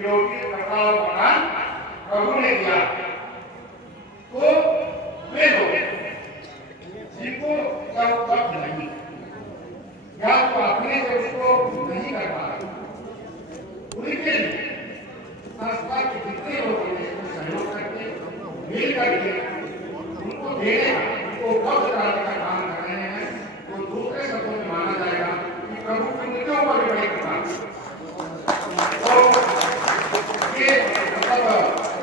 रोटी कपड़ा और मकान प्रभु ने दिया, तो वे लोग जिनको जब उपलब्ध नहीं या तो अपने से उसको नहीं कर पा रहे, उनके लिए संस्था के जितने लोग इसको सहयोग करके मिल करके उनको देने का, उनको उपलब्ध कराने का काम कर रहे हैं, तो दूसरे शब्दों में माना जाएगा कि प्रभु की उनके ऊपर भी बड़ी कृपा। तो ये मतलब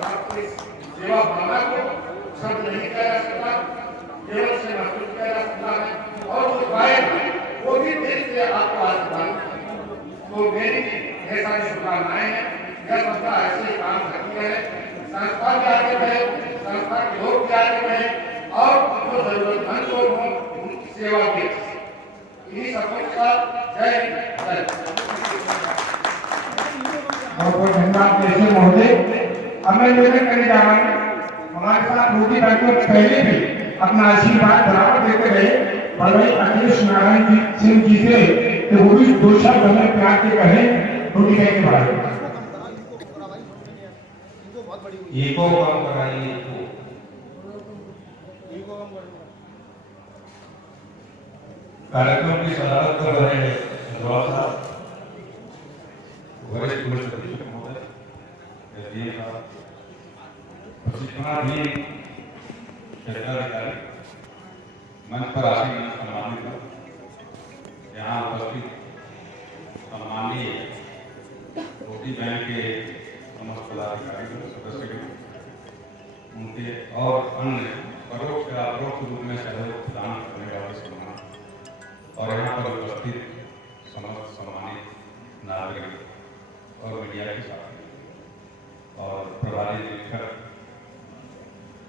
आपकी सेवा भावना को शब्द नहीं किया जा सकता, केवल से महसूस किया जा सकता है, और उस बारे वो भी दिल से आपको आशीर्वाद। तो मेरी ढेर सारी शुभकामनाएं हैं, यह संस्था ऐसे काम करती है, संस्था भी आगे बढ़े, संस्था के लोग भी आगे बढ़े और उनको जरूरतमंद लोग हों उनकी सेवा भी। इन्हीं सबको का जय जय। बहुत धन्यवाद जैसे महोदय। अब मैं निवेदन करने जा रहा हूँ, हमारे साथ रोटी बैंकों पहले भी अपना आशीर्वाद बराबर देते रहे भाई अखिलेश नारायण सिंह जी से, तो वो भी दो शब्द हमें प्यार के कहे रोटी बैंक के बारे में। ईगो कम कराइए, कार्यक्रम की सदारत कर रहे हैं वरिष्ठ पुलिस अधीक्षक महोदय, प्रशिक्षणाधीन क्षेत्राधिकारी, मंच पर आसीन सम्मानित, यहाँ उपस्थित सम्माननीय रोटी बैंक के समस्त पदाधिकारी सदस्य, उनके और अन्य परोक्ष या अपरोक्ष रूप में सहयोग प्रदान करने वाले सम्मान, और यहाँ पर उपस्थित समस्त सम्मानित नागरिक और मीडिया के साथी और प्रभारी निरीक्षक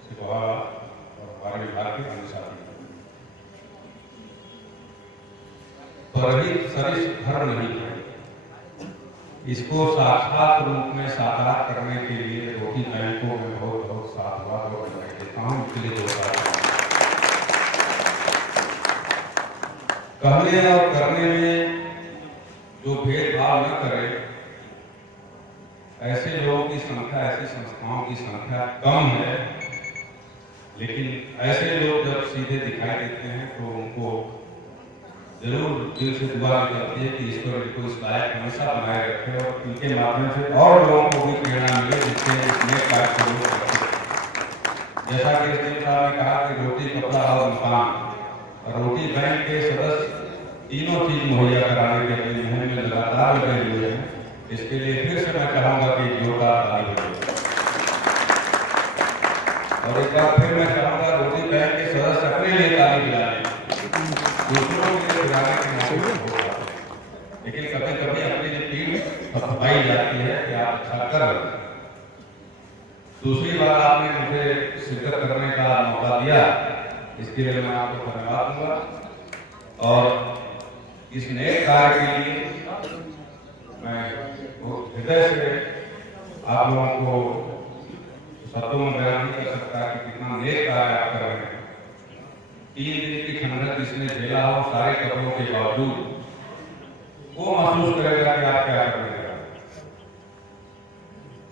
सिपहा और हमारे विभाग के अन्य साथी। परहित सरिष्ठ धर्म नहीं है, इसको साक्षात रूप में साकार करने के लिए रोटी बैंकों में बहुत बहुत साधुवाद और बधाई देता हूँ। इसके लिए कहने और करने में जो भेदभाव न करे, ऐसे लोगों की संख्या, ऐसी संस्थाओं की संख्या कम है, लेकिन ऐसे लोग जब सीधे दिखाई देते हैं तो उनको जरूर दिल से दुआ करती है कि ईश्वर इनको इस लायक हमेशा बनाए रखे और इनके माध्यम से और लोगों को भी प्रेरणा मिले जिससे इसमें कार्य शुरू करते। जैसा कि एसडीएम साहब ने कहा कि रोटी कपड़ा और मकान, रोटी बैंक के सदस्य तीनों चीज मुहैया कराने के अपनी मुहिम में लगातार लगे हुए हैं। इसके लिए फिर से मैं चाहूंगा कि जोरदार ताली बजाएं। और एक बार फिर मैं चाहूंगा रोटी बैंक के सदस्य अपने लिए ताली बजाएं, दूसरों के लिए बजाने के मौके होगा, लेकिन कभी कभी अपनी जो टीम थकाई जाती है कि आप अच्छा कर रहे हैं। दूसरी बार आपने मुझे शिरकत करने का मौका दिया, इसके लिए मैं आपको धन्यवाद दूंगा। और इस नए कार्य के लिए मैं हृदय से आप लोगों को शब्दों में बयान नहीं कर सकता कि कितना नेक कार्य आप कर रहे हैं। 3 दिन की ठंडक जिसने झेला हो सारे कपड़ों के बावजूद, वो महसूस करेगा कि आप क्या करने जा रहे हैं।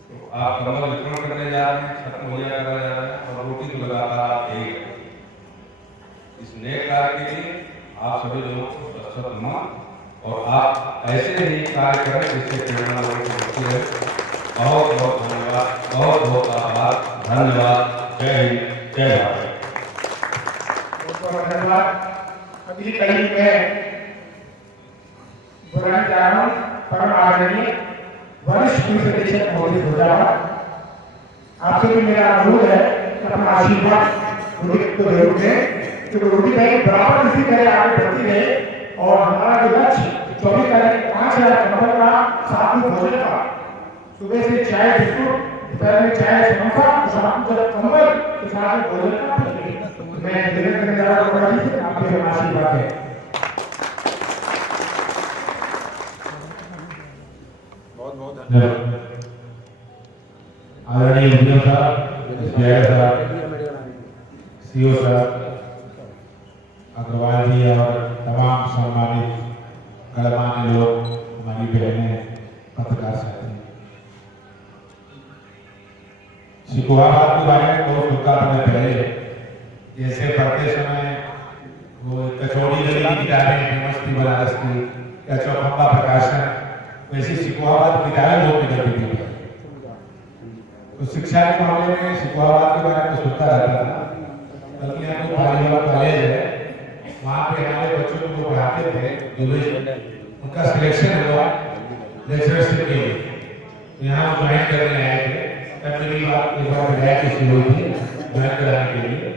तो आप कंबल वितरण करने जा रहे हैं, छत मुहैया करा जा रहे हैं, और रोटी तो लगातार आप यही करें। इस नए कार्य के लिए आप सभी लोगों को दस्तखत मान, और आप ऐसे ही कार्य करें जिससे प्रेरणा लोगों को मिलती है। बहुत बहुत धन्यवाद, बहुत बहुत आभार, धन्यवाद। जय हिंद, जय भारत। बहुत धन्यवाद। अगली कड़ी में बुलाने जा रहा हूँ परम आदरणीय वरिष्ठ पुलिस अधीक्षक महोदय धोजाबाद। आपसे भी मेरा अनुरोध है कि अपना आशीर्वाद रोटी को जरूर दें, क्योंकि रोटी बैंक बराबर इसी तरह आगे बढ़ती रहे, और हमारा जो लक्ष्य 24 तारीख 5000 कंबल का, साथ में भोजन का, सुबह से चाय बिस्कुट, दोपहर में चाय समोसा, शाम को कंबल के साथ में भोजन का। मैं निवेदन करने जा रहा हूँ आपके आशीर्वाद है। बहुत बहुत धन्यवाद। आदरणीय इंजीनियर साहब, एसपीआई साहब, सीओ साहब, अग्रवाल जी और तमाम सम्मानित गणमान्य लोग, हमारी बहनें, पत्रकार साथी, सिकोहाबाद के बारे में बहुत सुनता था मैं पहले, जैसे पढ़ते समय वो कचौड़ी गली की किताबें फेमस थी बनारस की, या चौखंबा प्रकाशन, वैसे सिकोहाबाद की किताबें बहुत निकलती थी। तो शिक्षा के मामले में सिकोहाबाद के बारे में सुनता रहता था। बल्कि यहाँ पे वालीबाल कॉलेज है, वहाँ पे हमारे बच्चों को जो पढ़ाते थे, उनका सिलेक्शन हुआ लेक्चरशिप के लिए, तो यहाँ ज्वाइन करने आए थे। तब मेरी बात एक बार विधायक की शुरू हुई थी ज्वाइन कराने के लिए।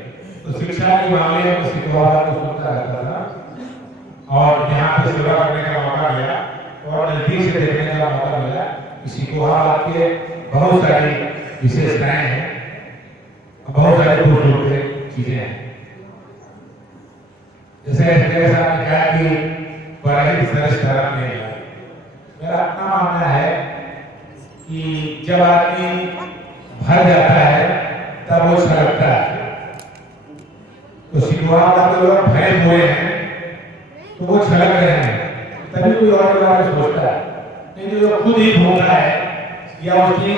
तो शिक्षा के मामले में सिकोहाबाद को सुनता रहता था और यहाँ पे सेवा करने का मौका मिला और नजदीक से देखने का मौका मिला कि सिकोहाबाद के बहुत सारी विशेषताएं हैं, बहुत सारे खूबसूरत चीजें हैं। जैसे आपने कहा कि पढ़ाई सरस तरफ नहीं है, मेरा अपना मानना है कि जब आदमी भर जाता है तब वो छलकता है। तो सिकोहाबाद के लोग भरे हुए हैं तो वो छलक रहे हैं, तभी कोई और के बारे में सोचता है। नहीं तो जो खुद ही भोगा है या उसकी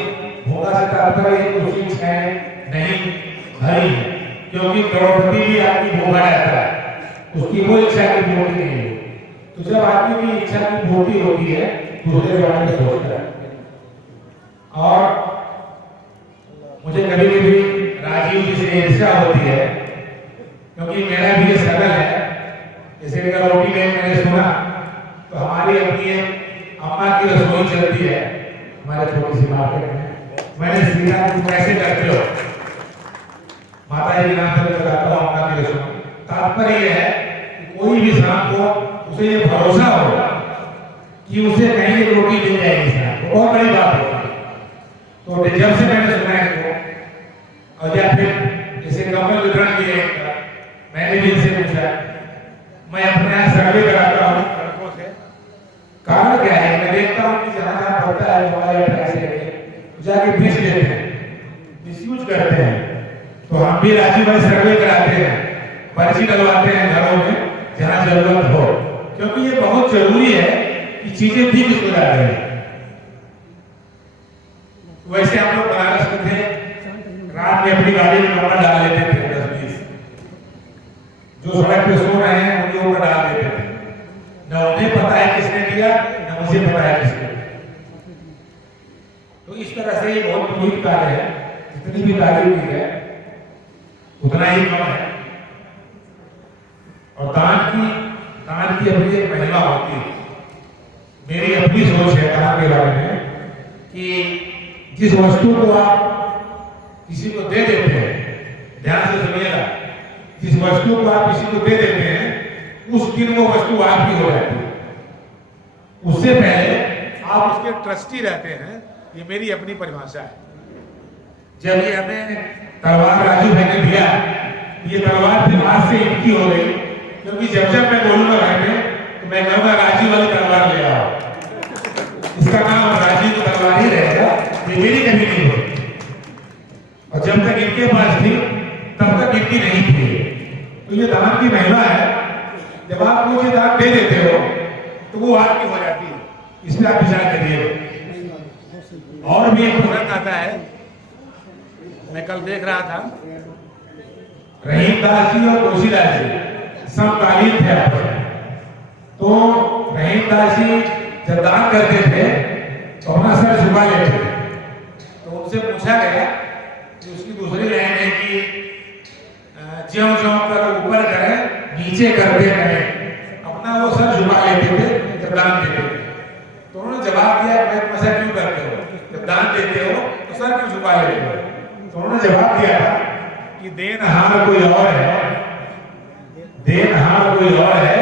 भोगा से तात्पर्य उसकी इच्छाएं नहीं भरी है, क्योंकि करोड़पति भी आदमी भोगा रहता है, उसकी कोई इच्छा की पूर्ति नहीं है। तो जब आदमी की इच्छा की पूर्ति होती है दूसरे के बारे में सोचता है। और मुझे कभी कभी राजीव जी से ईर्ष्या होती है, क्योंकि मेरा भी ये स्ट्रगल है। जैसे मेरा रोटी में मैंने सुना तो हमारी अपनी अम्मा की रसोई चलती है हमारे छोटी सी मार्केट में, मैंने सीखा कि कैसे करते हो, माता जी नाम से बताता हूँ अम्मा की रसोई। तात्पर्य यह है कि कोई भी शाम को उसे ये भरोसा हो कि उसे कहीं एक रोटी मिल जाएगी, शाम बहुत बड़ी बात है। तो जब से मैंने सुना है तो और या फिर जैसे कमल वितरण भी है, मैंने भी इनसे पूछा, मैं अपने यहाँ सर्वे कराता हूँ सड़कों से, कारण क्या है, मैं देखता हूँ कि जहाँ जहाँ पड़ता है हमारे पैसे जाके बेच देते हैं, मिसयूज करते हैं। तो हम भी राजीव भाई सर्वे कराते हैं, पर्ची लगवाते हैं घरों में जहाँ जरूरत हो, क्योंकि ये बहुत जरूरी है कि चीजें ठीक हो जा रही है। वैसे हम लोग बनारस में थे, रात में अपनी गाड़ी में कपड़ा डाल लेते थे 10-20, जो सड़क पे सो रहे हैं उनके ऊपर डाल देते थे, न उन्हें पता है किसने किया न मुझे पता है किसने किया। तो इस तरह से ये बहुत पुनीत कार्य है, जितनी भी तारीफ की है उतना ही कम है। और दान की अपनी एक महिमा होती है। मेरी अपनी सोच है दान के बारे में कि जिस वस्तु को आप किसी को दे देते हैं, ध्यान से सुनिएगा, जिस वस्तु को आप किसी को दे देते हैं उस दिन वो वस्तु आपकी हो जाती है, उससे पहले आप उसके ट्रस्टी रहते हैं। ये मेरी अपनी परिभाषा है। जब ये हमें तलवार राजू भाई ने दिया, ये तलवार फिर हाथ से इनकी हो गई, क्योंकि जब जब मैं बोलूंगा घर में तो मैं कहूंगा राजीव वाली तलवार ले आओ, इसका नाम राजीव की तलवार ही रहेगा, ये मेरी कभी नहीं होगी। और जब तक इनके पास थी तब तक इनकी नहीं थी। तो ये दान की महिमा है, जब आप मुझे दान दे देते हो तो वो आपकी हो जाती है, इसमें आप विचार करिए। और भी एक प्रसंग आता है, मैं कल देख रहा था, रहीमदास जी और तुलसीदास जी समकालीन थे आपस में। तो रहीमदास जी जब दान करते थे तो अपना सर झुका लेते थे। तो उनसे पूछा गया कि उसकी दूसरी लाइन है कि ज्यों ज्यों कर ऊपर करें नीचे करते रहें, अपना वो सर झुका लेते थे जब दान देते थे। तो उन्होंने जवाब दिया, मैं ऐसा क्यों करते हो, जब दान देते हो तो सर क्यों झुका लेते हो। तो उन्होंने जवाब दिया था कि देनहार कोई और है, देनहार कोई और है,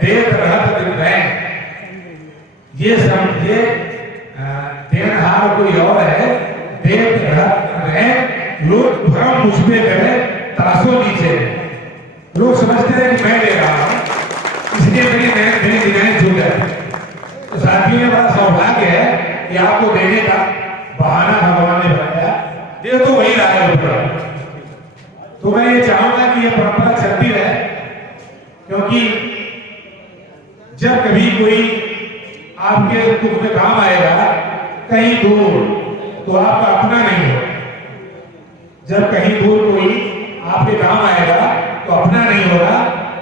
देत रहत दिन रैन। ये समझिए, देनहार कोई और है, देत रहत रैन। लोग भ्रम मुझमें करें तासो नीचे, लोग समझते हैं कि मैं दे रहा हूं इसलिए मेरी दिनाएं झूठ है। तो साथियों में बड़ा सौभाग्य है कि आपको देने का बहाना भगवान ने बनाया, दे तो वही रहा है ऊपर। तो मैं ये चाहूंगा कि ये परंपरा चलती रहे, क्योंकि जब कभी कोई आपके दुख में काम आएगा कहीं दूर, तो आपका अपना नहीं हो, जब कहीं दूर कोई आपके काम आएगा तो अपना नहीं होगा,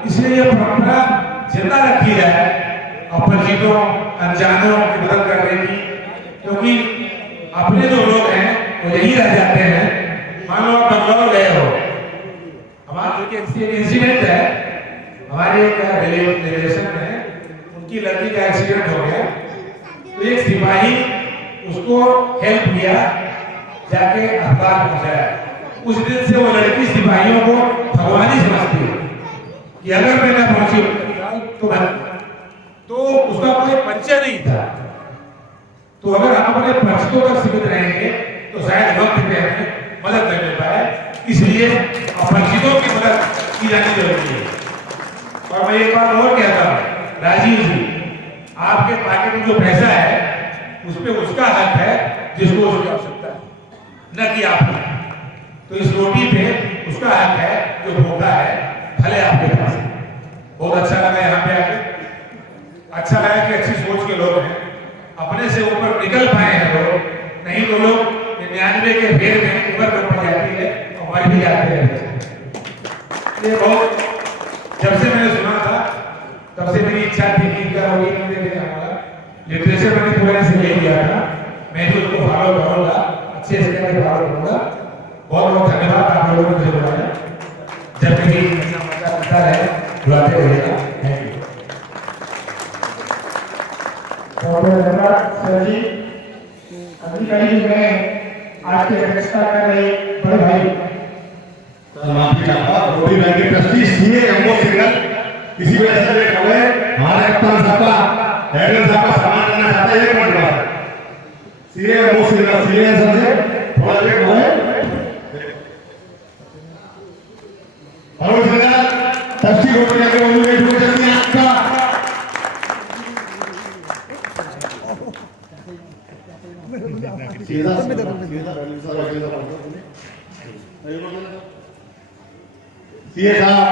इसलिए यह परंपरा जिंदा रखी जाए अपरिचितों अनजानों की मदद करने की, क्योंकि अपने जो लोग हैं वो यही रह जाते हैं। मान लो आप बंगलौर गए हो, हमारे इंसिडेंट है, हमारे एक रिलेशन में उनकी लड़की का एक्सीडेंट हो गया, तो एक सिपाही उसको हेल्प किया, जाके अस्पताल पहुंचाया। उस दिन से वो लड़की सिपाहियों को भगवान ही समझती है कि अगर मैं ना पहुंची तो उसका कोई परिचय नहीं था। तो अगर हम अपने परिचितों तक सीमित रहेंगे तो शायद वक्त पे हमें मदद नहीं मिल पाए, इसलिए अपरिचितों की मदद की जानी जरूरी है। और मैं एक बात और कहता हूँ, राजीव जी, आपके पॉकेट में जो पैसा है उस पर उसका हक है जिसको उसकी आवश्यकता है, न कि आपका। तो इस रोटी पे उसका हक है जो भूखा है, भले आपके पास है। बहुत अच्छा लगा यहाँ पे आके, अच्छा लगा कि अच्छी सोच के लोग हैं, अपने से ऊपर निकल पाए हैं लोग, नहीं तो लोग 99 के फेर में उम्र कम पड़ जाती है और मर भी जाते हैं। ये बहुत, जब से मैंने सुना था तब से मेरी इच्छा थी कि क्या होगी लिटरेचर मैंने पूरे से ले लिया था, मैं भी उसको फॉलो करूंगा, अच्छे से करके फॉलो करूंगा। बहुत बहुत धन्यवाद आप लोगों ने मुझे बुलाया, जब भी ऐसा मौका मिलता है बुलाते रहिएगा। Thank you. बहुत धन्यवाद सर जी। अभी कहीं मैं आज के अध्यक्षता कर रहे बड़े भाई माफी चाहता हूं, रोटी बैंक के ट्रस्टी सीए एमओ सिंगल किसी वजह से लेट हो गए, हमारे कप्तान साहब का हेडर साहब का सामान लेना चाहता है, 1 मिनट बाद CA MO single CA sir से थोड़ा लेट हो गए। और सिंगल ट्रस्टी रोटी बैंक के बोलूं लेट हो जाती है आपका। सीए साहब,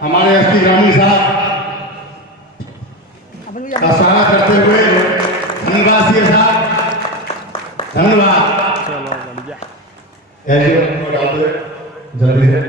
हमारे एसपी ग्रामीण साहब का स्वागत करते हुए धन्यवाद सीए साहब, धन्यवाद। जल्दी से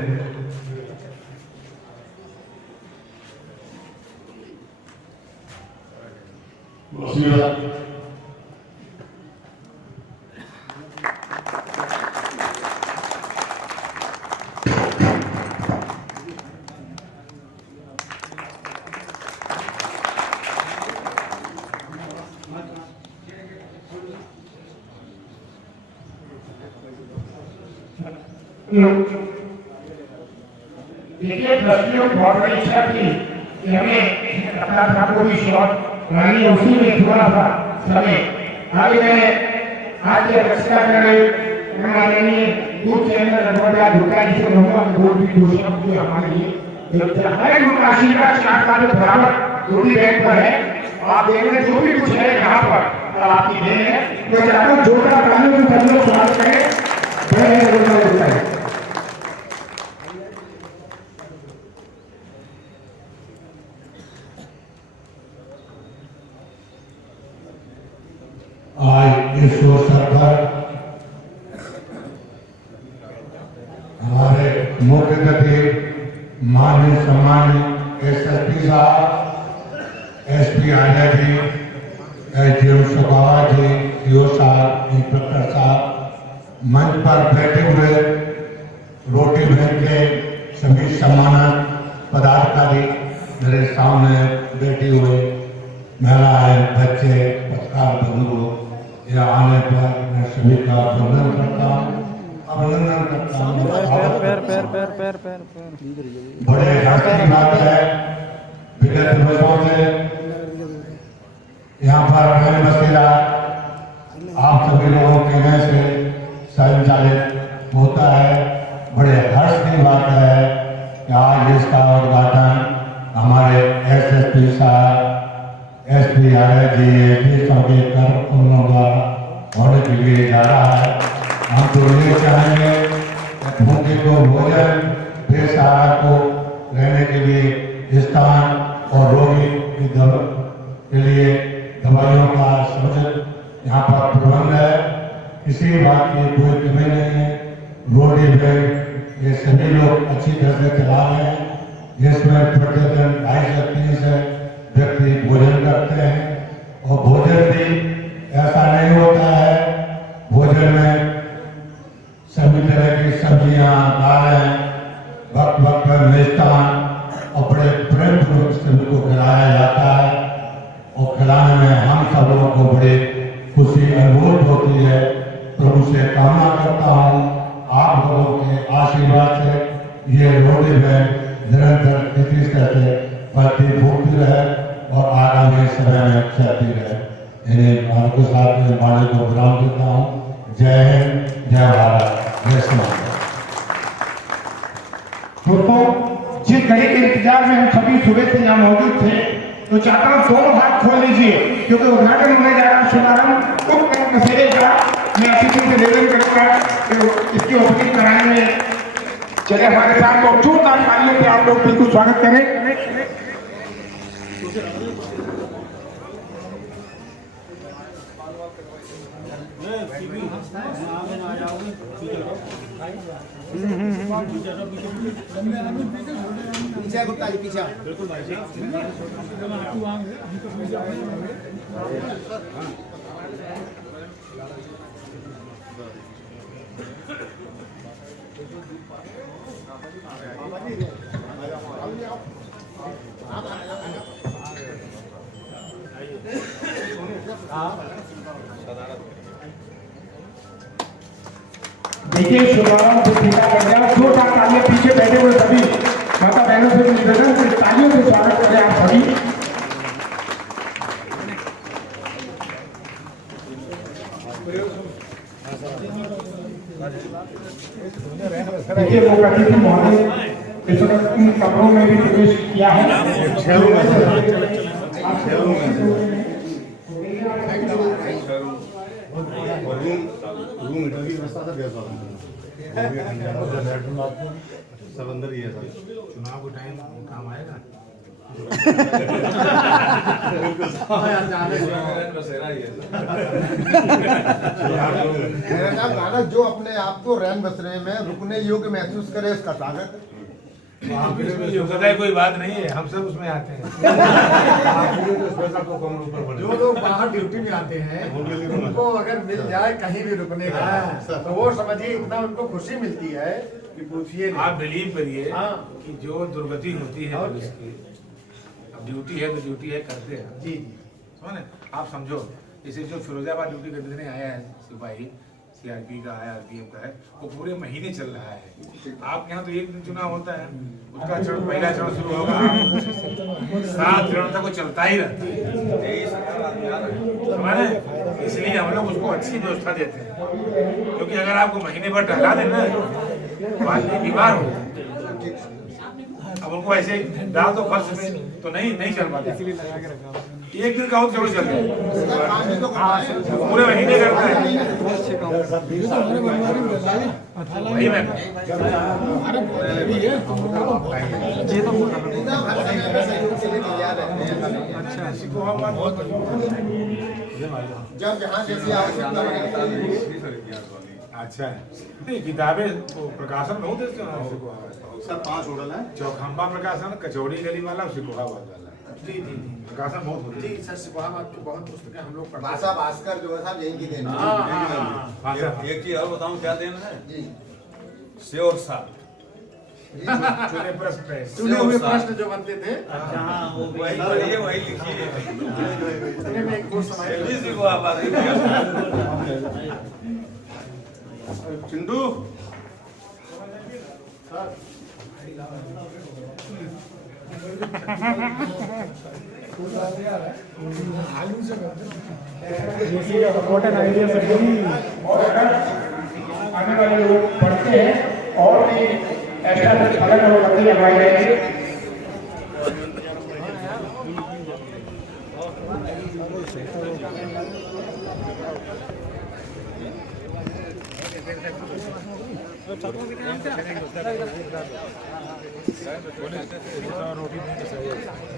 देखिए ट्रस्टियों की बहुत बड़ी इच्छा थी कि हमें अपना ठाकुर की शॉट मानी, उसी में थोड़ा सा समय आगे मैं आज की अध्यक्षता कर रहे माननीय दूध चैनल नर्मदा झुका जिसे भगवान गोल की घोषणा की हमारे लिए हर उनका आशीर्वाद 4 साल बराबर रोटी बैंक पर है। आप देखेंगे जो भी कुछ है यहाँ पर आपकी देन है, तो चारों जोड़ा कानून करने स्वागत करें। आज इस अवसर पर हमारे मुख्य अतिथि माननीय सम्मानित एसएसपी साहब, एसपी आर्या जी, एसडीएम सभावा जी, सीओ साहब, इंस्पेक्टर साहब, मंच पर बैठे हुए रोटी बैंक के सभी सम्मानित पदाधिकारी, मेरे सामने बैठे हुए महिलाएं, बच्चे, पत्रकार बंधु, यहाँ आने पर मैं सभी का अभिनंदन करता हूँ। बड़े हर्ष की बात है, विगत वर्षों में यहाँ पर मेरे मसीहा आप सभी लोगों के कहने से संचालित होता है। बड़े हर्ष की बात है कि आज इसका उद्घाटन हमारे एसएसपी साहब, एसपी आर्या जी, एसपी संकेतकर उन्होंने होने के लिए जा रहा है। हम तो ये चाहेंगे भूखे को भोजन, बेसहारा को रहने के लिए स्थान और रोगी के लिए दवाइयों का समुचित यहाँ पर प्रबंध है। किसी बात की कोई कमी नहीं है। रोटी पे ये सभी लोग अच्छी तरह से चला रहे हैं। जिसमें प्रतिदिन 250 से 300 व्यक्ति भोजन करते हैं और भोजन भी ऐसा नहीं होता है। भोजन में सभी तरह की सब्जियां, दालें, वक्त वक्त पर मिष्ठान और बड़े प्रेम पूर्वक सभी को खिलाया जाता है और खिलाने में हम सब लोगों को बड़ी खुशी अनुभूत होती है। प्रभु से कामना करता हूँ आप लोगों के आशीर्वाद से ये रोटी में निरंतर इसी तरह से बढ़ती फूटती रहे और आगामी समय में चलती रहे। इन्हें आपके साथ वाणी को विराम देता हूँ। जय हिंद, जय भारत, जय समाज। दोस्तों, जिस घड़ी के इंतजार में हम सभी सुबह से यहाँ मौजूद थे, तो चाहता हूँ दोनों हाथ खोल लीजिए क्योंकि उद्घाटन होने जा रहा है शुभारंभ उपकरण कसेरे का। मैं अतिथि से निवेदन करूंगा कि इसकी ओपनिंग कराएंगे। चलिए हमारे साथ को जोरदार तालियों से आप लोग बिल्कुल स्वागत करें। पीछे गुप्ता जी पीछे बिल्कुल भाई देखिए शुभारंभ जोरदार तालियां पीछे बैठे हुए सभी माता बहनों से निवेदन से तालियों से स्वागत करें आप सभी। देखिए वो अतिथि महोदय इस वक्त इन कमरों में भी प्रवेश किया है। रूम हीटर की व्यवस्था सब सब अंदर ही है सर। चुनाव के टाइम काम आएगा। गाना जो अपने आप को रैन बसरे में रुकने योग्य महसूस करे उसका स्वागत। कोई बात नहीं है, हम सब उसमें आते हैं। जो लोग बाहर ड्यूटी में आते हैं उनको अगर मिल जाए कहीं भी रुकने का तो वो समझिए इतना उनको खुशी मिलती है कि पूछिए। आप बिलीव करिए कि जो दुर्गति होती है पुलिस की, अब ड्यूटी है तो ड्यूटी है, करते हैं जी समझे। आप समझो जैसे जो फिरोजाबाद ड्यूटी करने आया है सिपाही, सीआरपी का है, आरपीएफ का है, वो पूरे महीने चल रहा है। आपके यहाँ तो एक दिन चुनाव होता है, उसका चरण पहला चरण शुरू होगा 7 चरण तक वो चलता ही रहता है। इसलिए हम लोग उसको अच्छी व्यवस्था देते हैं, क्योंकि अगर आपको महीने भर टहला देना तो आदमी बीमार हो जाए। अब उनको ऐसे डाल दो फर्श में तो नहीं चल पाता। एक दिन का हो चलो चल जाए, पूरे महीने करता है। वही मैं जब जहाँ जैसी आवश्यकता अच्छा किताबें प्रकाशन बहुत है सर 5 होटल है। चौखंबा प्रकाशन, कचौड़ी गली वाला, सिकोहाबाद वाला। जी जी प्रकाशन बहुत होते जी सर सिपाहाबाद की बहुत पुस्तकें हम लोग पढ़ते भाषा भास्कर जो है साहब यही की देन हैं। एक चीज और बताऊं क्या देना है? जी से और साथ चुने प्रश्न पे चुने हुए प्रश्न जो बनते थे वही पढ़िए, वही लिखिए। उन्हें में एक कोर्स समय किसी को आप चिंटू इम्पोर्टेंट आइडिया से और अगर आने वाले लोग पढ़ते हैं और भी एक्स्ट्रा अलग अलग पत्ते लगाए जाएंगे।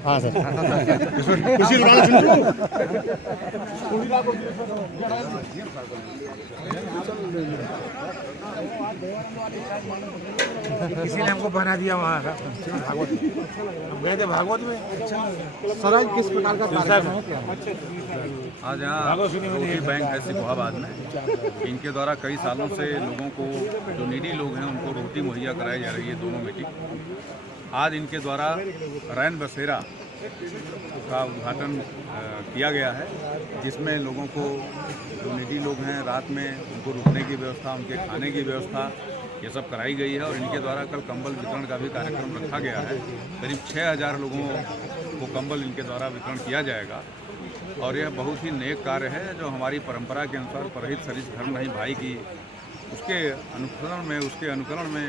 हाँ सर खुशी लगा चिंटू किसी ने हमको बना दिया वहाँ भागवत हम गए थे भागवत में। सर आज किस प्रकार का कार्यक्रम है क्या? आज यहाँ रोटी बैंक है सिकोहाबाद में, इनके द्वारा कई सालों से लोगों को, जो नीडी लोग हैं, उनको रोटी मुहैया कराई जा रही है दोनों मीटिंग। आज इनके द्वारा रैन बसेरा का उद्घाटन किया गया है, जिसमें लोगों को, जो नीडी लोग हैं, रात में उनको रुकने की व्यवस्था, उनके खाने की व्यवस्था, ये सब कराई गई है। और इनके द्वारा कल कंबल वितरण का भी कार्यक्रम रखा गया है। करीब 6000 लोगों को कंबल इनके द्वारा वितरण किया जाएगा। और यह बहुत ही नेक कार्य है, जो हमारी परंपरा के अनुसार परहित सरित धर्म नहीं भाई की, उसके अनुकरण में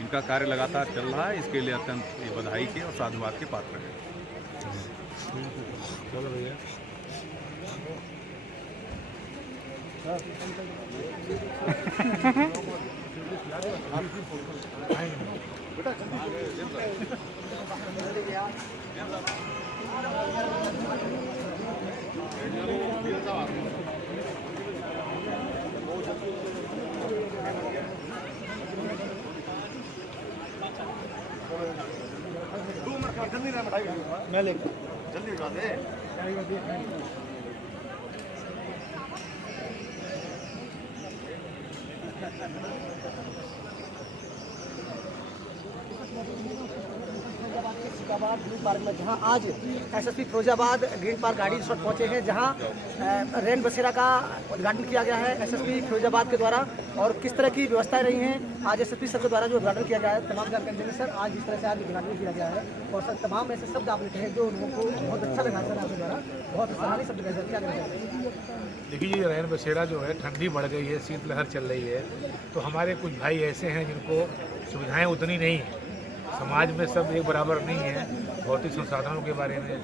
इनका कार्य लगातार चल रहा है। इसके लिए अत्यंत ये बधाई के और साधुवाद के पात्र है। मैं लेकर जल्दी उठा दे। ग्रीन पार्क में, जहां आज एसएसपी फिरोजाबाद ग्रीन पार्क गाड़ी रिसोर्ट पहुंचे हैं, जहां रैन बसेरा का उद्घाटन किया गया है एसएसपी फिरोजाबाद के द्वारा। और किस तरह की व्यवस्थाएं रही हैं आज एसएसपी सर के द्वारा जो उद्घाटन किया गया है, तमाम जानकारी देंगे सर। आज जिस तरह से आज उद्घाटन किया गया है और सर तमाम ऐसे शब्द आपने कहे जो लोगों को बहुत अच्छा लगा सर आपके द्वारा, बहुत सराहनीय शब्द कहे सर, क्या कहना चाहिए? देखिए, ये रैन बसेरा जो है, ठंडी बढ़ गई है, शीतलहर चल रही है, तो हमारे कुछ भाई ऐसे हैं जिनको सुविधाएं उतनी नहीं हैं। समाज में सब एक बराबर नहीं है, भौतिक संसाधनों के बारे में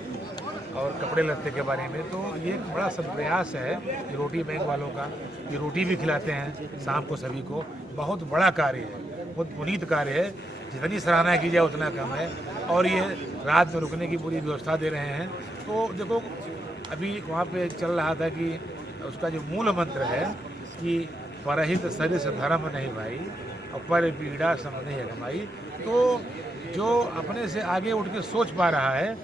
और कपड़े लत्ते के बारे में। तो ये एक बड़ा सदप्रयास है ये रोटी बैंक वालों का। ये रोटी भी खिलाते हैं शाम को सभी को। बहुत बड़ा कार्य है, बहुत पुनीत कार्य है, जितनी सराहना की जाए उतना कम है। और ये रात में रुकने की पूरी व्यवस्था दे रहे हैं। तो देखो, अभी वहाँ पे चल रहा था कि उसका जो मूल मंत्र है कि परहित सरिस धर्म नहीं भाई और पर पीड़ा सम नहीं कमाई। तो जो अपने से आगे उठ के सोच पा रहा है,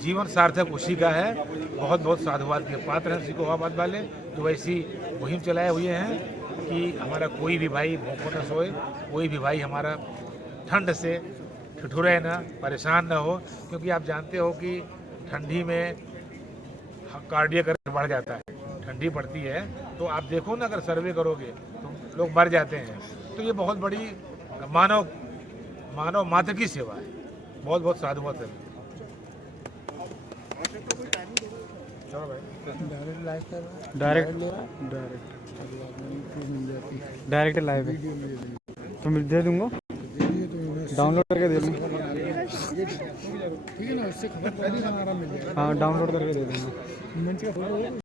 जीवन सार्थक उसी का है। बहुत बहुत साधुवाद के पात्र हैं सिकोहाबाद वाले, जो ऐसी मुहिम चलाए हुए हैं कि हमारा कोई भी भाई भूखों न सोए, कोई भी भाई हमारा ठंड से ठिठुरे ना, परेशान ना हो। क्योंकि आप जानते हो कि ठंडी में कार्डियक अरेस्ट बढ़ जाता है, ठंडी पड़ती है। तो आप देखो ना, अगर सर्वे करोगे तो लोग मर जाते हैं। तो ये बहुत बड़ी मानव मात्र की सेवा है। बहुत बहुत साधुवाद है। चलो भाई, डायरेक्ट लाइव है तो मैं दे दूंगा, डाउनलोड करके दे दूंगा। हाँ, डाउनलोड करके दे दूंगा।